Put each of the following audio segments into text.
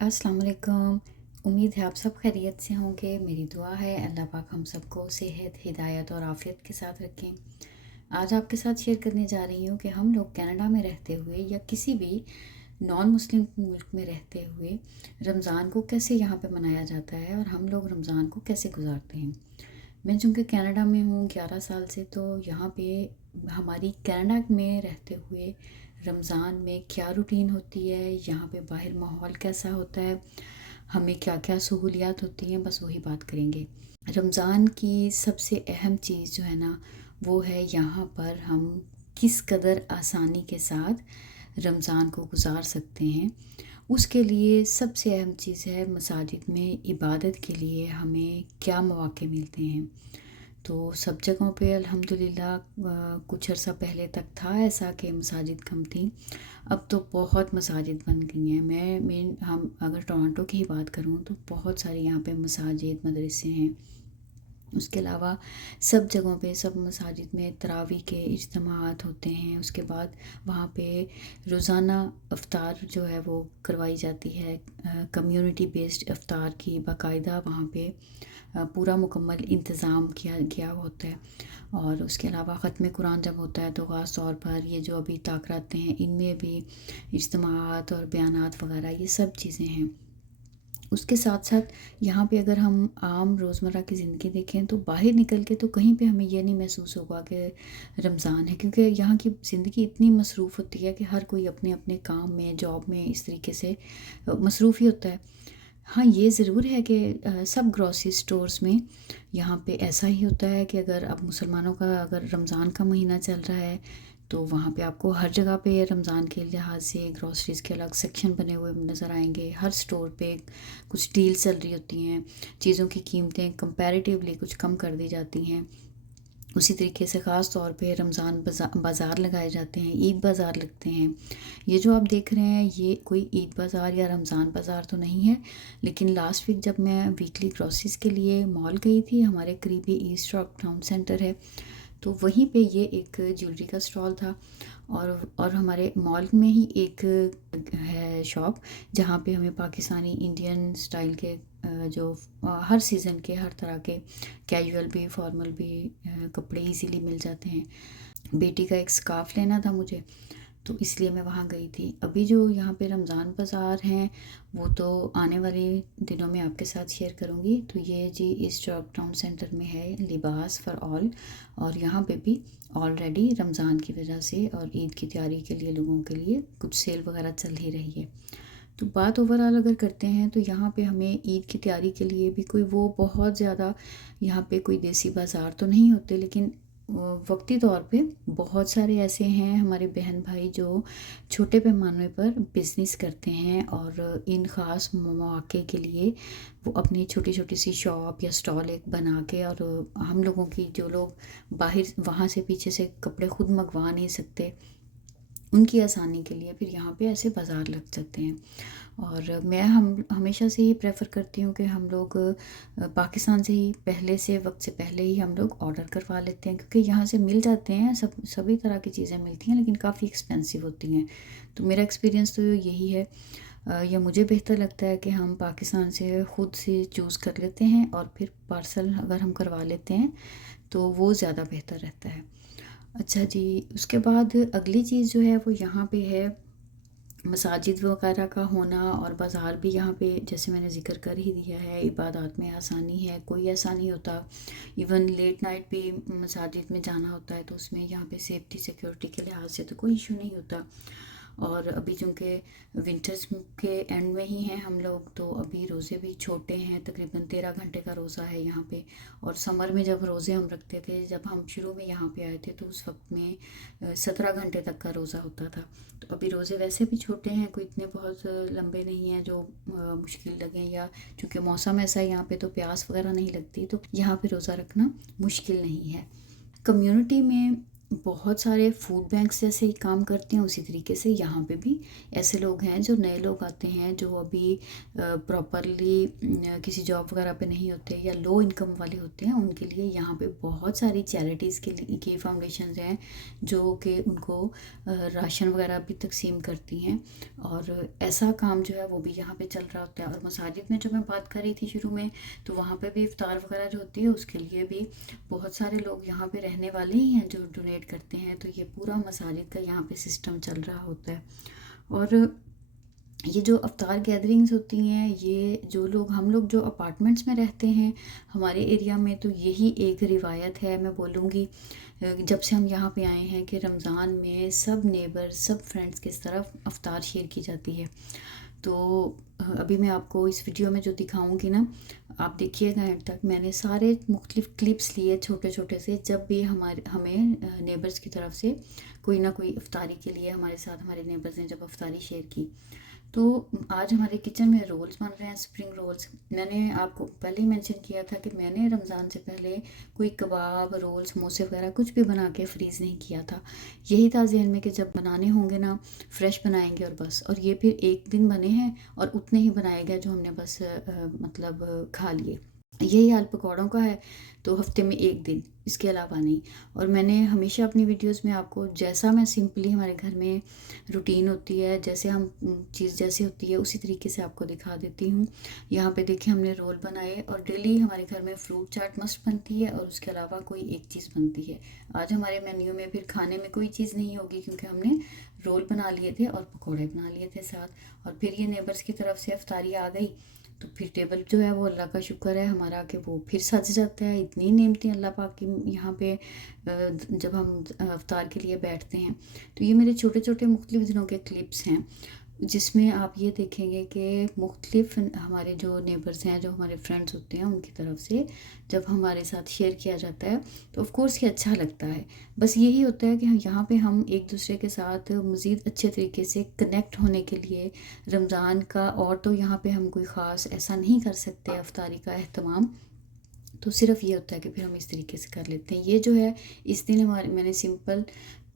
अस्सलाम वालेकुम। उम्मीद है आप सब खैरियत से होंगे। मेरी दुआ है अल्लाह पाक हम सबको सेहत, हिदायत और आफ़ियत के साथ रखें। आज आपके साथ शेयर करने जा रही हूँ कि हम लोग कनाडा में रहते हुए या किसी भी नॉन मुस्लिम मुल्क में रहते हुए रमज़ान को कैसे यहाँ पे मनाया जाता है और हम लोग रमज़ान को कैसे गुजारते हैं। मैं चूँकि कनाडा में हूँ 11 साल से, तो यहाँ पे हमारी कनाडा में रहते हुए रमज़ान में क्या रूटीन होती है, यहाँ पे बाहर माहौल कैसा होता है, हमें क्या क्या सहूलियात होती हैं, बस वही बात करेंगे। रमज़ान की सबसे अहम चीज़ जो है ना, वो है यहाँ पर हम किस कदर आसानी के साथ रमज़ान को गुजार सकते हैं। उसके लिए सबसे अहम चीज़ है मसाजिद में इबादत के लिए हमें क्या मौके मिलते हैं। तो सब जगहों पे अल्हम्दुलिल्लाह कुछ अर्सा पहले तक था ऐसा कि मसाजिद कम थी। अब तो बहुत मसाजिद बन गई हैं। हम अगर टोरंटो की ही बात करूँ तो बहुत सारी यहाँ पे मसाजिद, मदरसे हैं। उसके अलावा सब जगहों पे, सब मसाजिद में तरावी के इज्तिमात होते हैं। उसके बाद वहाँ पे रोज़ाना इफ्तार जो है वो करवाई जाती है। कम्युनिटी बेस्ड इफ्तार की बाकायदा वहाँ पे पूरा मुकम्मल इंतज़ाम किया गया होता है। और उसके अलावा ख़त्म कुरान जब होता है तो ख़ास तौर पर ये जो अभी ताक़रातें हैं, इनमें भी इज्तिमात और बयानात वग़ैरह ये सब चीज़ें हैं। उसके साथ साथ यहाँ पे अगर हम आम रोज़मर्रा की ज़िंदगी देखें तो बाहर निकल के तो कहीं पे हमें ये नहीं महसूस होगा कि रमज़ान है, क्योंकि यहाँ की ज़िंदगी इतनी मसरूफ़ होती है कि हर कोई अपने अपने काम में, जॉब में इस तरीके से मसरूफ़ ही होता है। हाँ, ये ज़रूर है कि सब ग्रॉसरी स्टोर्स में यहाँ पे ऐसा ही होता है कि अगर अब मुसलमानों का अगर रमज़ान का महीना चल रहा है तो वहाँ पे आपको हर जगह पे रमज़ान के लिहाज से ग्रॉसरीज़ के अलग सेक्शन बने हुए नज़र आएंगे। हर स्टोर पे कुछ डील चल रही होती हैं, चीज़ों की कीमतें कंपैरेटिवली कुछ कम कर दी जाती हैं। उसी तरीके से ख़ास तौर पे रमज़ान बाज़ार लगाए जाते हैं, ईद बाज़ार लगते हैं। ये जो आप देख रहे हैं ये कोई ईद बाज़ार या रमज़ान बाज़ार तो नहीं है, लेकिन लास्ट वीक जब मैं वीकली ग्रॉसरीज़ के लिए मॉल गई थी, हमारे करीबी ईस्ट रॉक टाउन सेंटर है, तो वहीं पे ये एक ज्वेलरी का स्टॉल था। और हमारे मॉल में ही एक है शॉप जहाँ पे हमें पाकिस्तानी, इंडियन स्टाइल के जो हर सीज़न के हर तरह के कैजुअल भी, फॉर्मल भी कपड़े इजीली मिल जाते हैं। बेटी का एक स्कार्फ़ लेना था मुझे, तो इसलिए मैं वहाँ गई थी। अभी जो यहाँ पे रमज़ान बाज़ार हैं वो तो आने वाले दिनों में आपके साथ शेयर करूँगी। तो ये जी ईस्ट रॉक टाउन सेंटर में है लिबास फॉर ऑल, और यहाँ पे भी ऑलरेडी रमज़ान की वजह से और ईद की तैयारी के लिए लोगों के लिए कुछ सेल वगैरह चल ही रही है। तो बात ओवरऑल अगर करते हैं तो यहाँ पे हमें ईद की तैयारी के लिए भी कोई वो बहुत ज़्यादा यहाँ पे कोई देसी बाज़ार तो नहीं होते, लेकिन वक्ती तौर पे बहुत सारे ऐसे हैं हमारे बहन भाई जो छोटे पैमाने पर बिज़नेस करते हैं और इन ख़ास मौके के लिए वो अपनी छोटी छोटी सी शॉप या स्टॉल एक बना के, और हम लोगों की जो लोग बाहर वहाँ से पीछे से कपड़े खुद मंगवा नहीं सकते, उनकी आसानी के लिए फिर यहाँ पे ऐसे बाज़ार लग जाते हैं। और मैं हम हमेशा से ही प्रेफ़र करती हूँ कि हम लोग पाकिस्तान से ही पहले से वक्त से पहले ही हम लोग ऑर्डर करवा लेते हैं, क्योंकि यहाँ से मिल जाते हैं, सभी तरह की चीज़ें मिलती हैं, लेकिन काफ़ी एक्सपेंसिव होती हैं। तो मेरा एक्सपीरियंस तो यही है, या मुझे बेहतर लगता है कि हम पाकिस्तान से ख़ुद से चूज़ कर लेते हैं और फिर पार्सल अगर हम करवा लेते हैं तो वो ज़्यादा बेहतर रहता है। अच्छा जी, उसके बाद अगली चीज़ जो है वो यहाँ पे है मसाजिद वगैरह का होना, और बाज़ार भी यहाँ पे जैसे मैंने ज़िक्र कर ही दिया है। इबादत में आसानी है, कोई ऐसा नहीं होता। इवन लेट नाइट भी मसाजिद में जाना होता है तो उसमें यहाँ पे सेफ्टी सिक्योरिटी के लिहाज से तो कोई इशू नहीं होता। और अभी चूँकि विंटर्स के एंड में ही हैं हम लोग, तो अभी रोज़े भी छोटे हैं, तकरीबन 13 घंटे का रोज़ा है यहाँ पे। और समर में जब रोज़े हम रखते थे, जब हम शुरू में यहाँ पे आए थे, तो उस वक्त में 17 घंटे तक का रोज़ा होता था। तो अभी रोज़े वैसे भी छोटे हैं, कोई इतने बहुत लंबे नहीं हैं जो मुश्किल लगें, या चूँकि मौसम ऐसा है यहाँ पे तो प्यास वगैरह नहीं लगती, तो यहाँ पे रोज़ा रखना मुश्किल नहीं है। कम्युनिटी में बहुत सारे फूड बैंक्स जैसे ही काम करते हैं, उसी तरीके से यहाँ पे भी ऐसे लोग हैं जो नए लोग आते हैं, जो अभी प्रॉपरली किसी जॉब वगैरह पे नहीं होते या लो इनकम वाले होते हैं, उनके लिए यहाँ पे बहुत सारी चैरिटीज़ की फाउंडेशंस हैं जो कि उनको राशन वगैरह भी तकसीम करती हैं। और ऐसा काम जो है वो भी यहाँ पे चल रहा होता है। और मसाजिद में जो मैं बात कर रही थी शुरू में, तो वहाँ पे भी इफ्तार वगैरह जो होती है उसके लिए भी बहुत सारे लोग यहाँ पे रहने वाले ही हैं जो डोनेट करते हैं। तो ये पूरा मसाजिद का यहाँ पे सिस्टम चल रहा होता है। और ये जो अफ्तार गैदरिंग्स होती हैं, ये जो लोग हम लोग जो अपार्टमेंट्स में रहते हैं हमारे एरिया में, तो यही एक रिवायत है मैं बोलूँगी जब से हम यहाँ पे आए हैं, कि रमज़ान में सब नेबर सब फ्रेंड्स की तरफ अफ्तार शेयर की जाती है। तो अभी मैं आपको इस वीडियो में जो दिखाऊंगी ना, आप देखिएगा एंड तक। मैंने सारे मुख्तलिफ क्लिप्स लिए छोटे छोटे से, जब भी हमें नेबर्स की तरफ से कोई ना कोई इफ्तारी के लिए हमारे साथ हमारे नेबर्स ने जब इफ्तारी शेयर की। तो आज हमारे किचन में रोल्स बन रहे हैं, स्प्रिंग रोल्स। मैंने आपको पहले ही मेंशन किया था कि मैंने रमज़ान से पहले कोई कबाब, रोल, समोसे वगैरह कुछ भी बना के फ्रीज़ नहीं किया था। यही था जहन में कि जब बनाने होंगे ना, फ्रेश बनाएंगे और बस। और ये फिर एक दिन बने हैं और उतने ही बनाए गए जो हमने बस मतलब खा लिए। यही हाल पकौड़ों का है, तो हफ्ते में एक दिन, इसके अलावा नहीं। और मैंने हमेशा अपनी वीडियोस में आपको जैसा मैं सिंपली हमारे घर में रूटीन होती है, जैसे हम चीज़ जैसे होती है उसी तरीके से आपको दिखा देती हूँ। यहाँ पे देखिए हमने रोल बनाए, और डेली हमारे घर में फ्रूट चाट मस्ट बनती है, और उसके अलावा कोई एक चीज़ बनती है। आज हमारे मेन्यू में फिर खाने में कोई चीज़ नहीं होगी, क्योंकि हमने रोल बना लिए थे और पकौड़े बना लिए थे साथ। और फिर ये नेबर्स की तरफ से अफ्तारी आ गई, तो फिर टेबल जो है वो अल्लाह का शुक्र है हमारा कि वो फिर सज जाता है। इतनी नेमतें अल्लाह पाक की यहाँ पे जब हम अफ्तार के लिए बैठते हैं। तो ये मेरे छोटे छोटे मुख्तलिफ दिनों के क्लिप्स हैं, जिसमें आप ये देखेंगे कि मुख्तलिफ हमारे जो नेबर्स हैं, जो हमारे फ्रेंड्स होते हैं, उनकी तरफ से जब हमारे साथ शेयर किया जाता है तो ऑफ कोर्स ये अच्छा लगता है। बस यही होता है कि यहाँ पे हम एक दूसरे के साथ मज़ीद अच्छे तरीके से कनेक्ट होने के लिए रमज़ान का, और तो यहाँ पे हम कोई ख़ास ऐसा नहीं कर सकते अफ्तारी का अहतमाम, तो सिर्फ ये होता है कि फिर हम इस तरीके से कर लेते हैं। ये जो है इस दिन मैंने सिंपल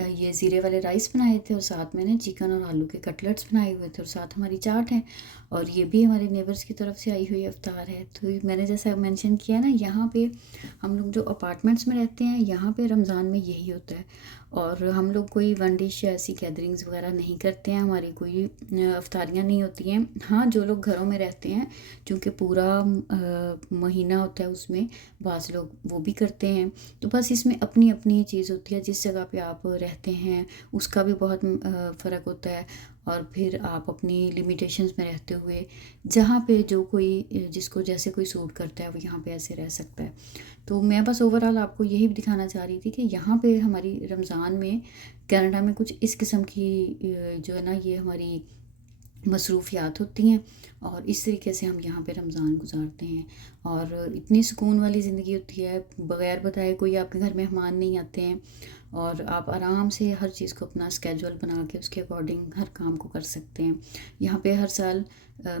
ये ज़ीरे वाले राइस बनाए थे, और साथ मैंने चिकन और आलू के कटलेट्स बनाए हुए थे, और साथ हमारी चाट है। और ये भी हमारे नेबर्स की तरफ से आई हुई अफ्तार है। तो मैंने जैसा मेंशन किया ना, यहाँ पे हम लोग जो अपार्टमेंट्स में रहते हैं, यहाँ पे रमज़ान में यही होता है। और हम लोग कोई वन डिश या ऐसी गैदरिंग्स वगैरह नहीं करते हैं, हमारी कोई अफ्तारियाँ नहीं होती हैं। हाँ, जो लोग घरों में रहते हैं, क्योंकि पूरा महीना होता है उसमें, बाज़ लोग वो भी करते हैं। तो बस इसमें अपनी अपनी चीज़ होती है, जिस जगह पे आप रहते हैं उसका भी बहुत फ़र्क होता है। और फिर आप अपनी लिमिटेशंस में रहते हुए, जहाँ पे जो कोई जिसको जैसे कोई सूट करता है वो यहाँ पे ऐसे रह सकता है। तो मैं बस ओवरऑल आपको यही दिखाना चाह रही थी कि यहाँ पे हमारी रमज़ान में कनाडा में कुछ इस किस्म की जो है ना, ये हमारी मसरूफ़ियात होती हैं, और इस तरीके से हम यहाँ पे रमज़ान गुजारते हैं। और इतनी सुकून वाली ज़िंदगी होती है, बग़ैर बताए कोई आपके घर मेहमान नहीं आते हैं, और आप आराम से हर चीज़ को अपना स्केड्यूल बना के उसके अकॉर्डिंग हर काम को कर सकते हैं। यहाँ पे हर साल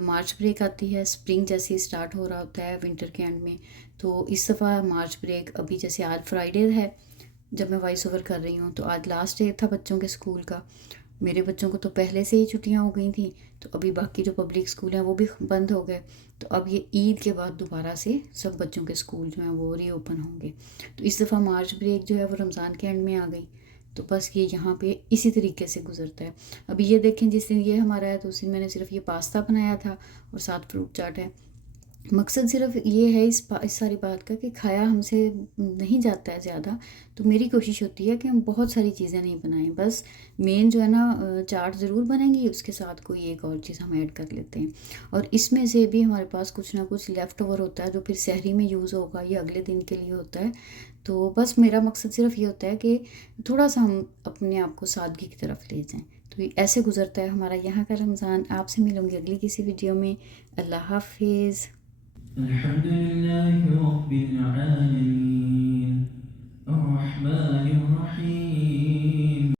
मार्च ब्रेक आती है, स्प्रिंग जैसे ही स्टार्ट हो रहा होता है विंटर के एंड में। तो इस दफ़ा मार्च ब्रेक अभी, जैसे आज फ्राइडे है जब मैं वॉइस ओवर कर रही हूँ, तो आज लास्ट डे था बच्चों के स्कूल का। मेरे बच्चों को तो पहले से ही छुट्टियां हो गई थी, तो अभी बाकी जो पब्लिक स्कूल हैं वो भी बंद हो गए। तो अब ये ईद के बाद दोबारा से सब बच्चों के स्कूल जो हैं वो रीओपन होंगे। तो इस दफ़ा मार्च ब्रेक जो है वो रमज़ान के एंड में आ गई। तो बस ये यहाँ पे इसी तरीके से गुजरता है। अभी ये देखें, जिस दिन ये हमारा है तो उस दिन मैंने सिर्फ ये पास्ता बनाया था और साथ फ्रूट चाट है। मकसद सिर्फ ये है इस सारी बात का कि खाया हमसे नहीं जाता है ज़्यादा, तो मेरी कोशिश होती है कि हम बहुत सारी चीज़ें नहीं बनाएं। बस मेन जो है ना, चाट ज़रूर बनेंगी, उसके साथ कोई एक और चीज़ हम ऐड कर लेते हैं। और इसमें से भी हमारे पास कुछ ना कुछ लेफ़्ट ओवर होता है जो फिर सहरी में यूज़ होगा या अगले दिन के लिए होता है। तो बस मेरा मकसद सिर्फ ये होता है कि थोड़ा सा हम अपने आप को सादगी की तरफ ले जाएँ। तो तो ऐसे गुज़रता है हमारा यहाँ का रमज़ान। आपसे मिलूँगी अगली किसी वीडियो में। अल्लाह हाफिज़। अल्हम्दुलिल्लाहि रब्बिल आलमीन अर्रहमानिर रहीम